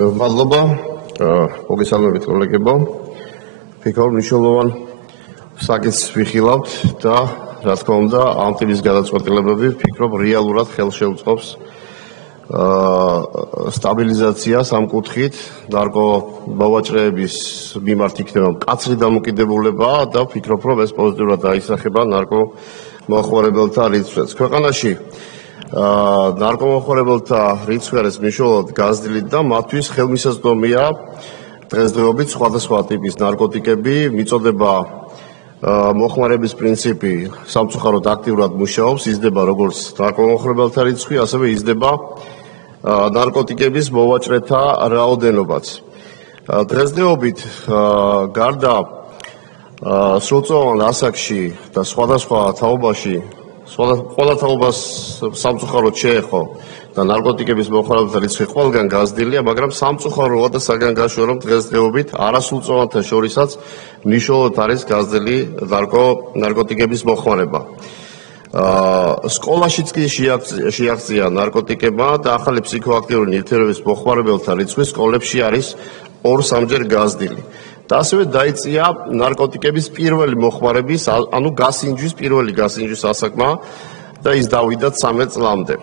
მადლობა, მოგესალმებით კოლეგებო. ფიქრობ მნიშვნელოვან საკითხს ვიხილავთ და რა თქმა უნდა, ამ ტიპის გადაწყვეტილებები ვფიქრობ რეალურად ხელშეუწყობს სტაბილიზაციას ამ კუთხით, ნარკომოვაჭრეების მიმართ იქნება მკაცრი დამოკიდებულება და ვფიქრობ, რომ ეს პოზიტიურად დაისახება ნარკომოხმარებელთა რიცხვს. ქვეყანაში ნარკომოხმარებელთა რიცხვი არის მნიშვნელოვნად გაზრდილი და მათთვის ხელმისაწვდომია დღესდღეობით სხვადასხვა ტიპის ნარკოტიკები, მიწოდება მოხმარების პრინციპი სამწუხაროდ აქტიურად მუშაობს, იზრდება როგორც ნარკომოხმარებელთა რიცხვი, ასევე იზრდება ნარკოტიკების მოვაჭრეთა რაოდენობაც. დღესდღეობით გარდა სრულწლოვან ასაკში და სხვადასხვა თაობაში ყველა თაობას სამწუხაროდ შეეხო და ნარკოტიკების მოხმარებელთა რიცხვი ყველგან გაზრდილია, მაგრამ სამწუხაროა და საგანგაშოა, რომ დღესდღეობით არასრულწლოვანთა შორისაც მნიშვნელოვნად არის გაზრდილი ნარკოტიკების მოხმარება. სკოლაშიც კი შეაღწია ნარკოტიკებმა და ახალი ფსიქოაქტიური ნივთიერების მოხმარებელთა რიცხვი სკოლებში არის 2-3ჯერ გაზრდილი. და ასევე დაიწია ნარკოტიკების პირველი მოხმარების, ანუ პირველი გასინჯვის ასაკმა და ის დავიდა 13 წლამდე.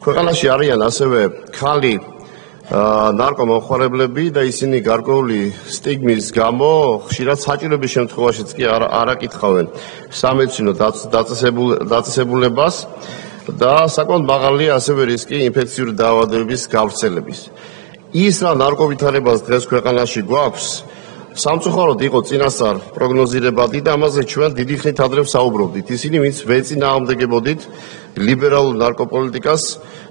ქვეყანაში არიან ასევე ქალი ნარკომოხმარებლები და ისინი გარკვეული სტიგმის გამო ხშირად საჭიროების შემთხვევაშიც კი არ აკითხავენ სამედიცინო დაწესებულებას და საკმაოდ მაღალია ასევე რისკი ინფექციური დაავადებების გავრცელების. ის რა ნარკოვითარებას დღეს ქვეყანაში გვაქვს, სამწუხაროდ იყო წინასწარ პროგნოზირებადი და ამაზე ჩვენ დიდი ხნით ადრე ვსაუბრობდით. ისინი ვინც ვეწინააღმდეგებოდით ლიბერალურ ნარკოპოლიტიკას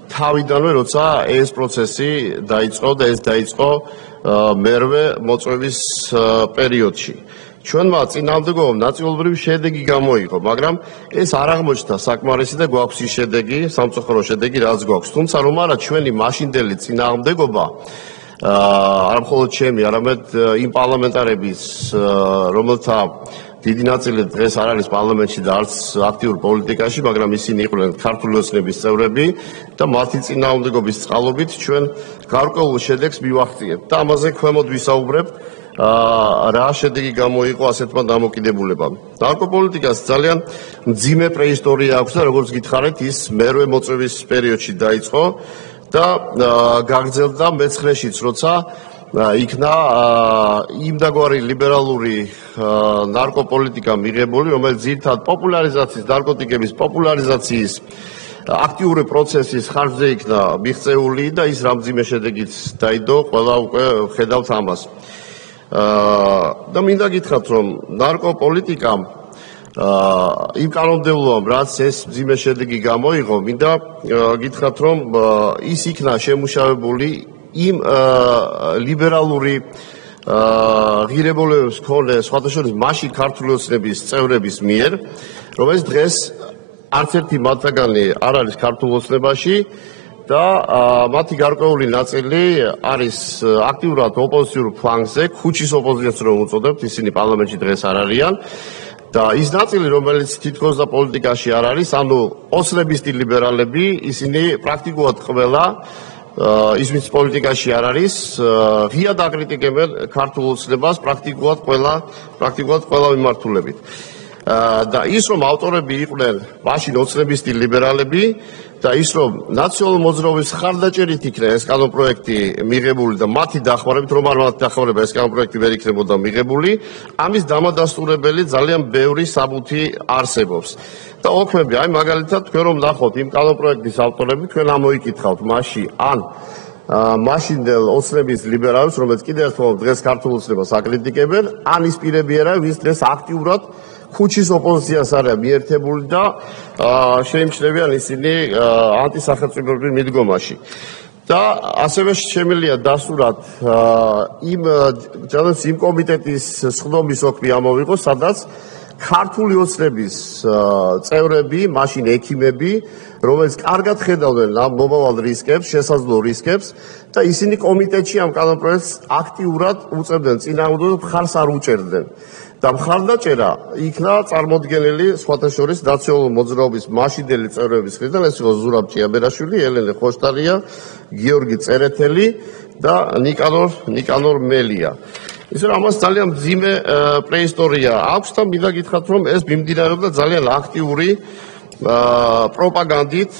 თავიდანვე, როცა ეს პროცესი დაიწყო და ეს დაიწყო მერვე მოწვევის პერიოდში. ჩვენმა წინააღმდეგობამ ნაწილობრივ შედეგი გამოიღო, მაგრამ ეს არ აღმოჩნდა საკმარისი და გვაქვს ის შედეგი, სამწუხარო შედეგი, რაც გვაქვს. თუმცა რომ არა ჩვენი მაშინდელი წინააღმდეგობა არა მხოლოდ ჩემი, არამედ იმ პარლამენტარების, რომელთა დიდი ნაწილი დღეს არ არის პარლამენტში და არც აქტიურ პოლიტიკაში, მაგრამ ისინი იყვნენ ქართული ოცნების წევრები და მათი წინააღმდეგობის წყალობით ჩვენ გარკვეულ შედეგს მივახციებთ და ამაზე ქვემოთ ვისაუბრებთ, რა შედეგი გამოიყო ასეთმა დამოკიდებულებამ. ნარკოპოლიტიკას ძალიან მძიმე პრეისტორია აქვს და როგორც გითხარით, ის მერვე მოწვევის პერიოდში დაიწყო და გაგრძელდა მეცხრეშიც, როცა იქნა იმდაგვარი ლიბერალური ნარკოპოლიტიკა მიღებული, რომელიც ძირითადად პოპულარიზაციის, ნარკოტიკების პოპულარიზაციის აქტიური პროცესის ხარჯზე იქნა მიღწეული და ის რამძიმე შედეგიც დაიდო, ყველა უკვე ხედავთ ამას. და მინდა გითხრათ, რომ ნარკოპოლიტიკამ იმ კანონმდებლობამ, რაც ეს მძიმე შედეგი გამოიღო, მინდა გითხრათ, რომ ის იქნა შემუშავებული იმ ლიბერალური ღირებულებებს მქონე სხვათა შორის მაშინ ქართული ოცნების წევრების მიერ, რომელიც დღეს არც ერთი მათგანი არ არის ქართულ ოცნებაში და მათი გარკვეული ნაწილი არის აქტიურად ოპოზიციურ ფლანგზე, ქუჩის ოპოზიციას რომ უწოდებთ, ისინი პარლამენტში დღეს არ არიან. და ის ნაწილი, რომელიც თითქოს და პოლიტიკაში არ არის, ანუ ოცნებისტი ლიბერალები, ისინი პრაქტიკულად ყველა ის ვინც პოლიტიკაში არ არის, ღიად აკრიტიკებენ ქართულ ოცნებას პრაქტიკულად ყველა მიმართულებით. და ის რომ ავტორები იყვნენ მაშინ ოცნებისტი ლიბერალები და ის რომ ნაციონალური მოძრაობის ხარდაჭერით იქნა ეს კანონპროექტი მიღებული და მათი დახმარებით, რომ არ მათი დახმარება ეს კანონპროექტი ვერ იქნებოდა მიღებული, ამის დამადასტურებელი ძალიან ბევრი საბუთი არსებობს. და ოქმები, აი მაგალითად თქვენ რომ ნახოთ იმ კანონპროექტის ავტორები, თქვენ ამოიკითხავთ მასში ან მაშინდელ ოცნების ლიბერალებს, რომელიც კიდევ ერთხელ დღეს ქართულ ოცნებას აკრიტიკებენ, ან ის პირები არიან, ვინც დღეს აქტიურად ქუჩის ოპოზიციას არიან მიერთებული და შეიმჩნევიან ისინი ანტისახელმწიფოებრივ მიდგომაში. და ასევე შემიძლია დასურათ იმ კომიტეტის სხდომის ოქმი ამოვიღო, სადაც ქართული ოცნების წევრები, მაშინ ექიმები, რომელიც კარგად ხედავდნენ ამ მომავალ რისკებს, შესაძლო რისკებს და ისინი კომიტეტში ამ კანონპროექტს აქტიურად უწევდნენ წინააღმდეგ და მხარს არ უჭერდნენ. და მხარდაჭერა იქნა წარმოდგენილი სხვათა შორის ნაციონალური მოძრაობის მაშინდელი წევრების მხრიდან, ეს იყო ზურაბ ჭიაბერაშვილი, ელენე ხოშტარია, გიორგი წერეთელი და ნიკანორ მელია. ისე რომ ამას ძალიან მძიმე პრეისტორია აქვს და მინდა გითხრათ, რომ ეს მიმდინარეობდა ძალიან აქტიური პროპაგანდით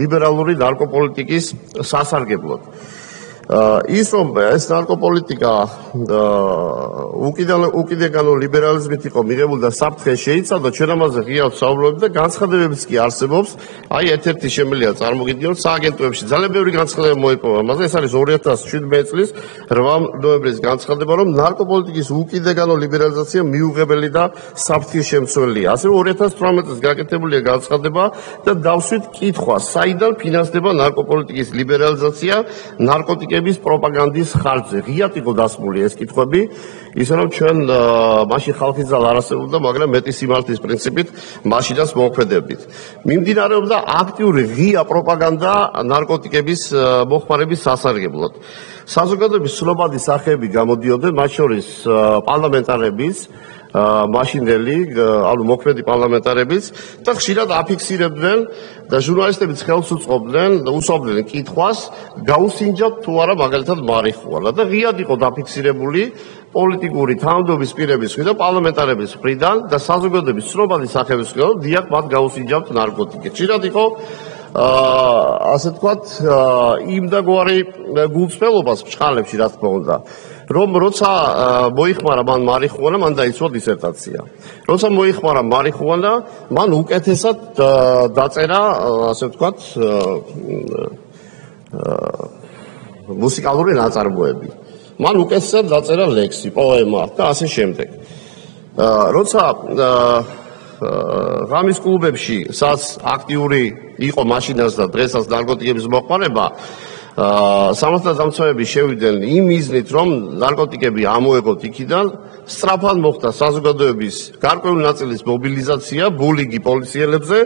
ლიბერალური ნარკოპოლიტიკის სასარგებლოდ. ის რომ ეს ნარკოპოლიტიკა უკიდურესკანო ლიბერალიზმით იყო მიღებული და საფრთხე შეიცავდა, ჩვენ ამაზე ღიად ვსაუბრობთ და განცხადებებიც კი არსებობს. აი ერთ-ერთი შემიძლია წარმოგიდგენოთ სააგენტოებში ძალიან ბევრი განცხადება მოიპოვა ამაზე. ეს არის 2017 წლის 8 ნოემბრის განცხადება, რომ ნარკოპოლიტიკის უკიდურესკანო ლიბერალიზაცია მიუღებელი და საფრთხის შემცველია. ასევე 2018 წელს გაკეთებულია განცხადება და დავსვით კითხვა, საიდან ფინანსდება ნარკოპოლიტიკის ლიბერალიზაცია ნარკოტიკების პროპაგანდის ხარჯზე. ღიად იყო დასმული ეს კითხვები, ისე რომ ჩვენ მაშინ ხალხის ძალა არ არსებობდა, მაგრამ მეტი სიმართლის პრინციპით მაშინაც მოქმედებდით. მიმდინარეობდა აქტიური ღია პროპაგანდა ნარკოტიკების მოხმარების სასარგებლოდ. საზოგადოების ცნობადი სახეები გამოდიოდნენ, მათ შორის პარლამენტარებიც, მაშინდელი, ანუ მოქმედი პარლამენტარებიც და ხშირად აფიქსირებდნენ და ჟურნალისტებიც ხელს უსვამდნენ კითხვას, გაუსინჯათ თუ არა მაგალითად მარიხუანა და ღიად იყო დაფიქსირებული პოლიტიკური თანამდებობის პირების მხრიდან, პარლამენტარების მხრიდან და საზოგადოების ცნობადი სახეების მხრიდან, დიახ, მათ გაუსინჯავთ ნარკოტიკი. ხშირად იყო ასე ვთქვათ, იმდაგვარი გულწრფელობას ბჭყალებში, რა თქმა უნდა. რომ როცა მოიხმარა მან მარიხუანა, მან დაიცვა დისერტაცია. როცა მოიხმარა მარიხუანა, მან უკეთესად დაწერა, ასე ვთქვათ, მუსიკალური ნაწარმოები. მან უკეთესად დაწერა ლექსი, პოემა და ასე შემდეგ. როცა ღამის კლუბებში, სადაც აქტიური იყო მაშინაც და დღესაც ნარკოტიკების მოხმარება, სამართალდამცავები შევიდნენ იმ მიზნით, რომ ნარკოტიკები ამოეღოთ იქიდან, სწრაფად მოხდა საზოგადოების გარკვეული ნაწილის მობილიზაცია, ბულინგი პოლიციელებზე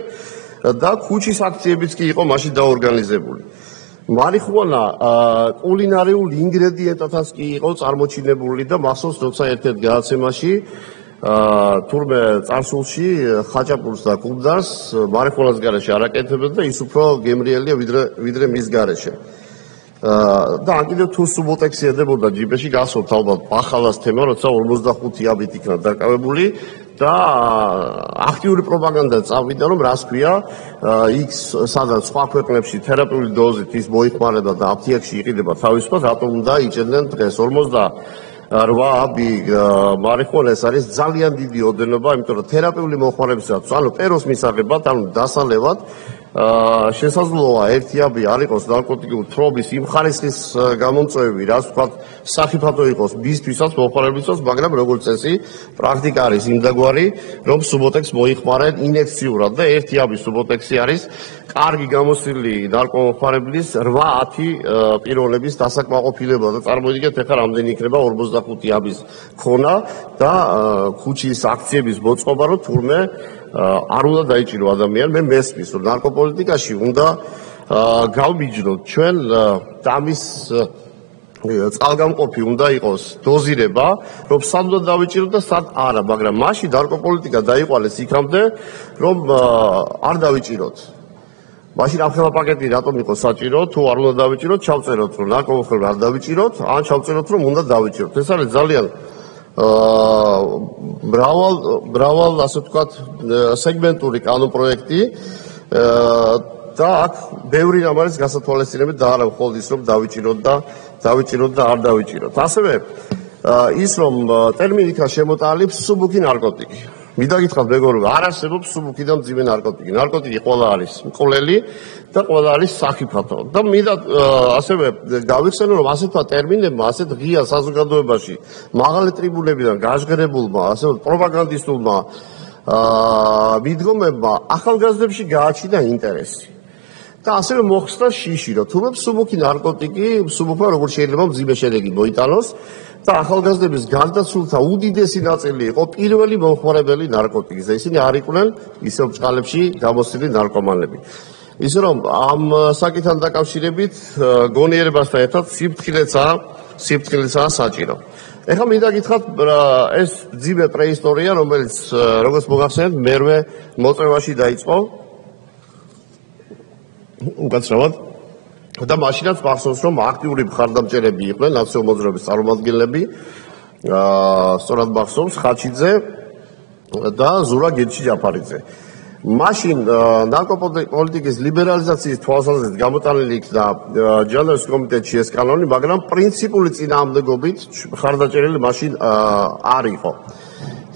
და ქუჩის აქციებიც კი იყო მაშინ დაორგანიზებული. მარიხუანა კულინარიულ ინგრედიენტათაც კი იყო წარმოჩინებული და მახსოვს, როცა ერთ-ერთ გადაცემაში თურმე წარსულში ხაჭაპურს და კუმდარს მარიხუანას გარეშე არ აკეთებდნენ და ის უფრო გემრიელია ვიდრე მის გარეშე. და ან კიდევ თუ სუბოტექსი ედებოდა ჯიბეში, გასვოთ ალბათ ახალას თემა, როცა 45 აბით იქნა დაკავებული და აქტიური პროპაგანდა წავიდა, რომ რას ქვია, იქ სადაც სხვა ქვეყნებში თერაპიული დოზით ის მოიხმარება და აფთიაქში იყიდება თავისუფლად, რატომ უნდა იჭერდნენ დღეს 48 აბი მარიხუანა ეს არის ძალიან დიდი ოდენობა, იმიტომ რომ თერაპიული მოხმარებისათვის, ანუ პეროს მისაღებად, ანუ დასალევად შესაძლოა ერთი აბი არ იყოს ნარკოტიკული თრობის იმ ხარისხის გამომწვევი, რაც ვთქვათ, სახიფათო იყოს მისთვისაც, მოხმარებისას, მაგრამ როგორც წესი, პრაქტიკა არის იმდაგვარი, რომ სუბოტექს მოიხმარენ ინექციურად და ერთი აბი სუბოტექსი არის კარგი გამოსილი ნარკომოხმარებლის 8-10 პიროვნების დასაკმაყოფილება და წარმოიდგინეთ, ეხლა რამდენი იქნება 45 აბის ქონა და ქუჩის აქციების მოწყობა, რომ თურმე არ უნდა დაიჭირო ადამიანი, მე მესმის, რომ ნარკოპოლიტიკაში უნდა გავმიჯნოთ ჩვენ ამის წყალგამყოფი უნდა იყოს დოზირება, რომ სად უნდა დავიჭიროთ და სად არა, მაგრამ მაშინ ნარკოპოლიტიკა დაიყვალეს იქამდე, რომ არ დავიჭიროთ. მაშინ ამხელა პაკეტი რატომ იყო საჭირო, თუ არ უნდა დავიჭიროთ, ჩავწეროთ, რომ ნარკომოხმარება არ დავიჭიროთ, ან ჩავწეროთ, რომ უნდა დავიჭიროთ. ეს არის ძალიან მრავალ ასე ვთქვათ სეგმენტური კანონპროექტი და აქ ბევრი რამ არის გასათვალისწინებელი და არა მხოლოდ ის, რომ დავიჭიროთ და არ დავიჭიროთ. ასევე ის, რომ ტერმინი იქნა შემოტანილი მსუბუქი ნარკოტიკი. მინდა გითხრათ მეგობრებო, არ არსებობს მსუბუქი და მძიმე ნარკოტიკი. ნარკოტიკი ყველა არის მკვლელი და ყველა არის სახიფათო. და მინდა ასევე გავიხსენო, რომ ასე თქვა ტერმინებმა, ასეთ ღია საზოგადოებაში მაღალი ტრიბუნებიდან გაჟღერებულმა, ასე პროპაგანდისტულმა მიდგომებმა ახალგაზრდებში გააჩინა ინტერესი. და ასევე მოხსნა შიში, რომ თუმცა მსუბუქი ნარკოტიკი, მსუბუქმა როგორც შეიძლება მძიმე შედეგი მოიტანოს და ახალგაზრდების გარდაცვლილთა უდიდესი ნაწილი იყო პირველი მომხმარებელი ნარკოტიკის და ისინი არ იყვნენ ისევ ბჭყალებში გამოსილი ნარკომანები. ისე რომ ამ საკითხთან დაკავშირებით გონიერებასთან ერთად სიფრთხილეცაა საჭირო. ეხლა მინდა გითხრათ ეს ძიმე პრეისტორია, რომელიც როგორც მოგახსენებთ, მერვე მოწვევაში დაიწყო უკაცრავად და მაშინაც მახსოვს, რომ აქტიური მხარდამჭერები იყვნენ ნაციონალური მოძრაობის წარმომადგენლები, სწორად მახსოვს ხაჩიძე და ზურა გედჩი-ჯაფარიძე. მაშინ ნარკოპოლიტიკის ლიბერალიზაციის თვალსაზრისით გამოტანილი იქნა ჯანდარის კომიტეტში ეს კანონი, მაგრამ პრინციპული წინააღმდეგობით მხარდაჭერილი მაშინ არ იყო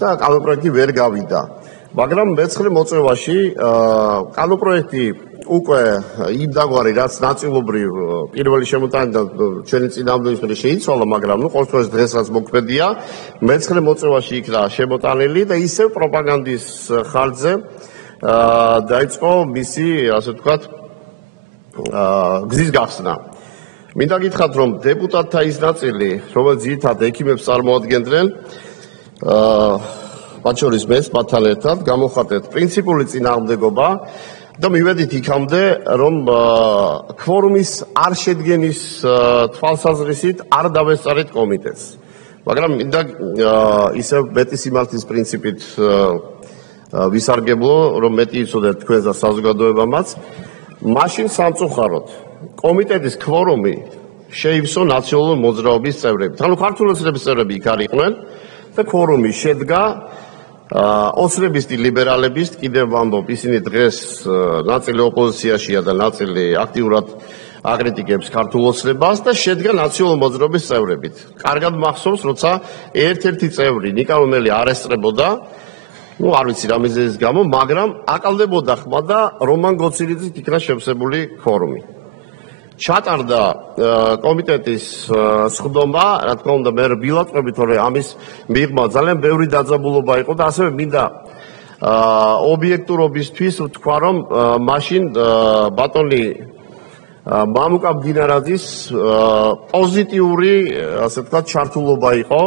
და კანონპროექტი ვერ გავიდა. მაგრამ მეცხრე მოწვევაში კანონპროექტი უკვე იმდაგვარი, რაც ნაწილობრივ პირველი შემოტანიდან ჩვენი წინააღმდეგობის მიერ შეიცვალა, მაგრამ ყოველთვის დღესაც მოქმედია, მეცხრე მოწვევაში იქნა შემოტანილი და ისევ პროპაგანდის ხარჯზე დაიწყო მისი, ასე ვთქვათ, გზის გახსნა. მინდა გითხრათ, რომ დეპუტატთა ის ნაწილი, რომელიც ძირითადად ექიმებს წარმოადგენდნენ, მათ შორის მეც მათთან ერთად გამოვხატეთ პრინციპული წინააღმდეგობა და მივედით იქამდე, რომ ქვორუმის არ შედგენის თვალსაზრისით არ დავესწარეთ კომიტეტს. მაგრამ მინდა ისევ მეტი სიმართლის პრინციპით ვისარგებლო, რომ მეტი იცოდეთ თქვენს და საზოგადოებამაც. მაშინ სამწუხაროდ კომიტეტის ქვორუმი შეივსო ნაციონალური მოძრაობის წევრებით. ანუ ქართული ოცნების წევრები იქ არ იყვნენ და ქვორუმი შედგა ოცნებისτη ლიბერალებისთ, კიდევ ვამბობ, ისინი დღეს ნაწილი ოპოზიციაშია და ნაწილი აქტიურად აკრიტიკებს ქართულ ოცნებას და შედგა ნაციონალური მოძრაობის წევრებით. კარგად მახსოვს, როცა ერთ-ერთი წევრი ნიკალომელი არ ესწრებოდა, არ ვიცი რა მიზეზის გამო, მაგრამ აყალდებოდა ხმა და რომან გოცილიძით იქნა შევსებული ქვორუმი. ჩატარდა კომიტეტის სხდომა, რა თქმა უნდა, მე ვილაწყებით, რომ ამის მიღმა ძალიან ბევრი დაძაბულობა იყო და ასევე მინდა ობიექტურობისთვის ვთქვა, რომ მაშინ ბატონი მამუკა ბგინარაძის პოზიტიური, ასე ვთქვათ, ჩართულობა იყო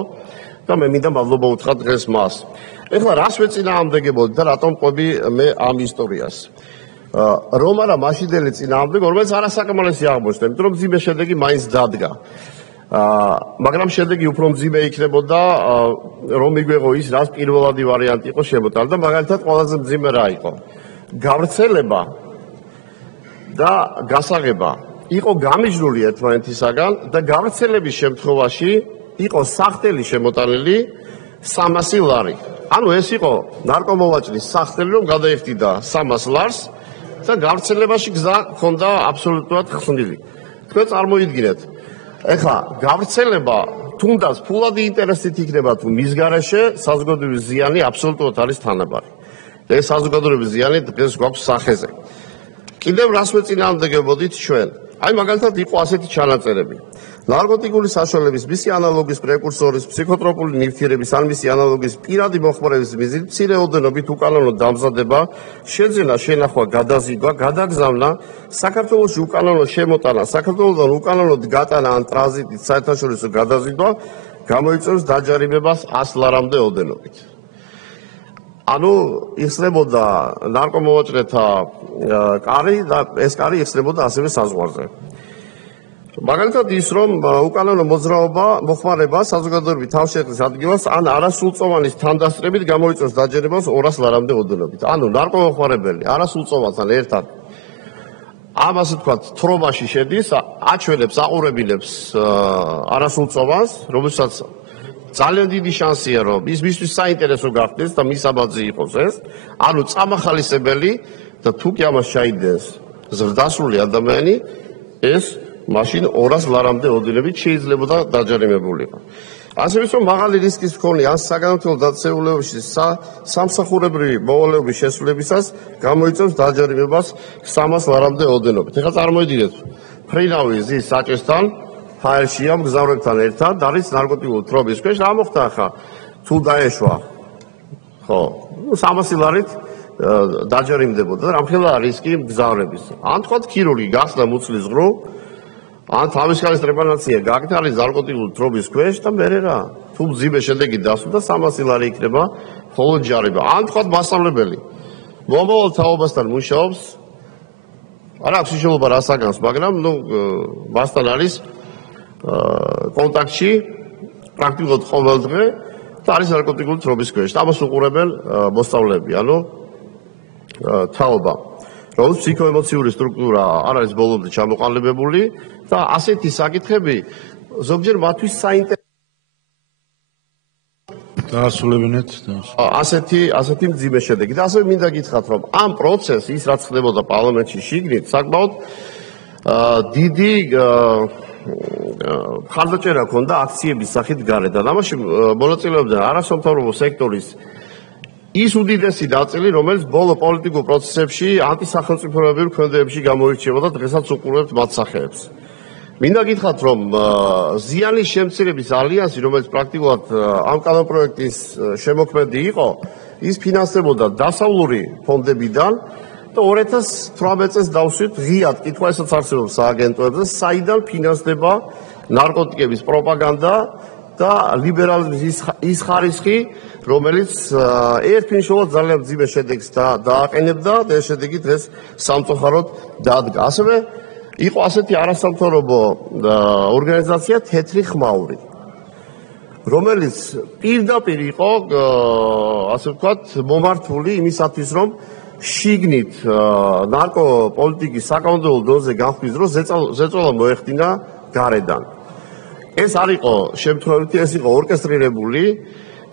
და მე მინდა მადლობა უთხრა დღეს მას. ეხლა რას ვეწინააღმდეგებოდი და რატომ ყვები მე ამ ისტორიას? რომ არა მაშინდელი წინააღმდეგო, რომელიც არასაკმარისი აღმოჩნდა, იმიტომ რომ მძიმე შედეგი მაინც დადგა. მაგრამ შედეგი უფრო მძიმე იქნებოდა, რომ მიგვეღო ის, რაც პირველადი ვარიანტი იყო შემოტანილი და მაგალითად ყველაზე მძიმე რა იყო? გავრცელება და გასაღება იყო გამიჯნული ერთმანეთისაგან და გავრცელების შემთხვევაში იყო სახტელი შემოტანილი 300 ლარი. ანუ ეს იყო ნარკომოვაჭრის სახტელი, რომ გადაიხდიდა 300 ლარს და გავრცელებაში გზა ჰქონდა აბსოლუტურად ხსნილი. თქვენ წარმოიდგინეთ, ეხლა გავრცელება თუნდაც ფულადი ინტერესით იქნება თუ მის გარეშე, საზოგადოების ზიანი აბსოლუტურად არის თანაბარი. და ეს საზოგადოების ზიანი დღეს გვაქვს სახეზე. კიდევ რას ვეწინააღმდეგებოდით ჩვენ? აი მაგალითად იყო ასეთი ჩანაწერები. ნარკოტიკული საშუალების, მისი ანალოგის პრეკურსორის, ფსიქოტროპული ნივთიერების ან მისი ანალოგის პირადი მოხმარების მიზნით მცირე ოდენობით უკანონო დამზადება, შეძენა, შენახვა, გადაზიდვა, გადაგზავნა, საქართველოში უკანონო შემოტანა, საქართველოსთან უკანონოდ გატანა ან ტრანზიტით საერთაშორისო გადაზიდვა გამოიწვევს დაჯარიმებას 100 ლარამდე ოდენობით. ანუ იხსნებოდა ნარკომოვაჭრეთა კარი და ეს კარი იხსნებოდა ასევე საზღვარზე. მაგალითად ის, რომ უკანონო მოძრაობა მოხმარება საზოგადოების თავშეყრის ადგილას ან არასრულწლოვანის თანდასწრებით გამოიწვევს დაჯერებას 200 ლარამდე ოდენობით. ანუ ნარკომოხმარებელი არასრულწლოვანთან ერთად ამას ვთქვათ, თრობაში შედის, აჩვენებს, აყურებინებს არასრულწლოვანს, რომელსაც ძალიან დიდი შანსია, რომ ის მისთვის საინტერესო გახდეს და მის აბაძი იყოს ეს. ანუ წამახალისებელი და თუ კი ამას ჩაიდენს ზრდასრული ადამიანი, ეს მაშინ 200 ლარამდე ოდენობით შეიძლებოდა დაჯარიმებულიყო. ასევე რომ მაღალი რისკის მქონე ან საგანმანათლებლო დაწესებულებებში სამსახურებრივი მოვალეობის შესრულებისას გამოიწვევს დაჯარიმებას 300 ლარამდე ოდენობით. ეხლა წარმოიდგინეთ, ფრინავი ზის საჭესთან, ფაილშია მგზავრებთან ერთად, არის ნარკოტიკული თრობის ქვეშ, რა მოხდა ახლა? თუ დაეშვა, ხო, 300 ლარით დაჯარიმდებოდა და რამხელა რისკი მგზავრების. ან თქვა ქირურგი გახსნა მუცლის ღრუ, ან თავისხალის ტრეპანაცია გაკეთა, არის ნარკოტიკული თრობის ქვეშ და მერე რა? თუ მძიმე შედეგი დასვა 300 ლარი იქნება მხოლოდ ჯარიმა. ან თქვა მასწავლებელი მომავალ თაობასთან მუშაობს, არ აქვს მნიშვნელობა რა საგანს, მაგრამ მასთან არის კონტაქტში პრაქტიკულად ყოველ დღე და არის ნარკოტიკული თრობის ქვეშ. ამას უყურებენ მოსწავლეები, თაობა, რომელიც ფსიქოემოციური სტრუქტურა არ არის ბოლომდე ჩამოყალიბებული და ასეთი საკითხები ზოგჯერ მათთვის საინტერესო დაასრულებინეთ ასეთი მძიმე შედეგი და ასევე მინდა გითხრათ რომ ამ პროცესს ის რაც ხდებოდა პარლამენტში შიგნით საკმაოდ დიდი ხარდაჭერა ჰქონდა აქციების სახით გარედან ამაში მონაწილეობდა არასამთავრობო სექტორის ის უდიდესი ნაწილი რომელიც ბოლო პოლიტიკურ პროცესებში ანტისახელმწიფოებრივ ქმედებებში გამოირჩეოდა დღესაც უყურებთ მათ სახეებს მინდა გითხრათ რომ ზიანის შემცირების ალიანსი რომელიც პრაქტიკულად ამ კანონპროექტის შემოქმედი იყო ის ფინანსდებოდა დასავლური ფონდებიდან და 2018 წელს დავსვით ღიად კითხვა ესაც არსებობს სააგენტოებზე საიდან ფინანსდება ნარკოტიკების პროპაგანდა და ლიბერალიზმის ის ხარისხი რომელიც ერთმნიშვნელად ძალიან მძიმე შედეგს დააყენებდა და ეს შედეგი დღეს სამწუხაროდ დადგა ასევე იყო ასეთი არასამთავრობო ორგანიზაცია თეთრი ხმაური რომელიც პირდაპირ იყო ასე ვთქვათ მომართული იმისათვის რომ შიგნით ნარკოპოლიტიკის საკანონმდებლო დონეზე განხვის დროს ზეწოლა მოეხდინა გარედან ეს არ იყო შემთხვევითი ეს იყო ორკესტრირებული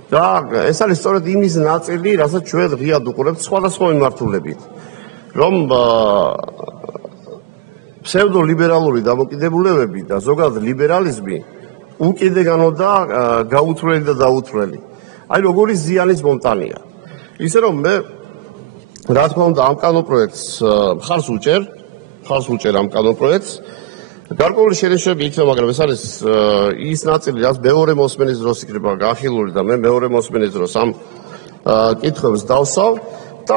და ეს არის სწორედ იმის ნაწილი რასაც ჩვენ ღიად უყურებთ სხვადასხვა მიმართულებით რომ ფსევდოლიბერალური დამოკიდებულებები და ზოგადად ლიბერალიზმი უკიდეგანოდა გაუთვლელი და დაუთვლელი. აი როგორი ზიანის მომტანია. ისე რომ მე რა თქმა უნდა ამ კანონპროექტს მხარს უჭერ ამ კანონპროექტს. გარკვეული შენიშვნები იქნება, მაგრამ ეს არის ის ნაწილი, რაც მეორე მოსმენის დროს იქნება განხილული და მე მეორე მოსმენის დროს ამ კითხვებს დავსვავ და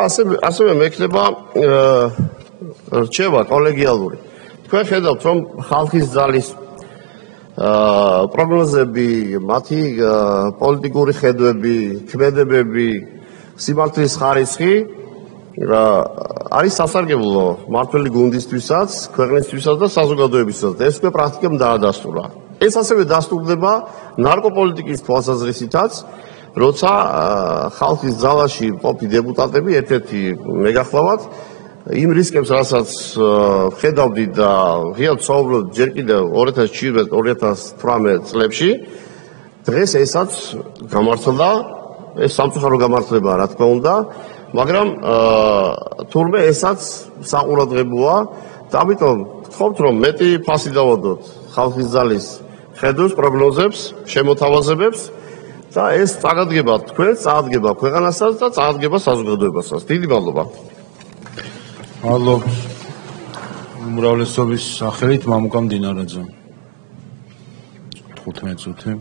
ასევე მექნება რჩევა კოლეგიალური. თქვენ ხედავთ რომ ხალხის ძალის პროგნოზები, მათი პოლიტიკური ხედვები, ქმედებები, სიმართლის ხარისხი არის სასარგებლო მმართველი გუნდისთვისაც, ქვეყნისთვისაც და საზოგადოებისთვისაც. ეს უკვე პრაქტიკამ დაადასტურა. ეს ასევე დასტურდება ნარკოპოლიტიკის თვალსაზრისითაც, როცა ხალხის ძალაში მყოფი დეპუტატები ერთ-ერთი მეგახლავად იმ რისკებს, რასაც ხედავდი და ღიად ვსაუბრობ ჯერ კიდევ 2017-2018 წლებში, დღეს ესაც გამართლდა, ეს სამწუხარო გამართლებაა, რა თქმა უნდა, მაგრამ თურმე ესაც საყურადღებოა და ამიტომ ვთხოვთ, რომ მეტი ფასი დავადოთ ხალხის ძალის ხედვებს, პროგნოზებს, შემოთავაზებებს და ეს წაგადგება თქვენს, წაადგება ქვეყანასაც და წაადგება საზოგადოებასაც. დიდი მადლობა. მადლობს უმრავლესობის სახელით მამუკა მდინარაძე 15 წუთი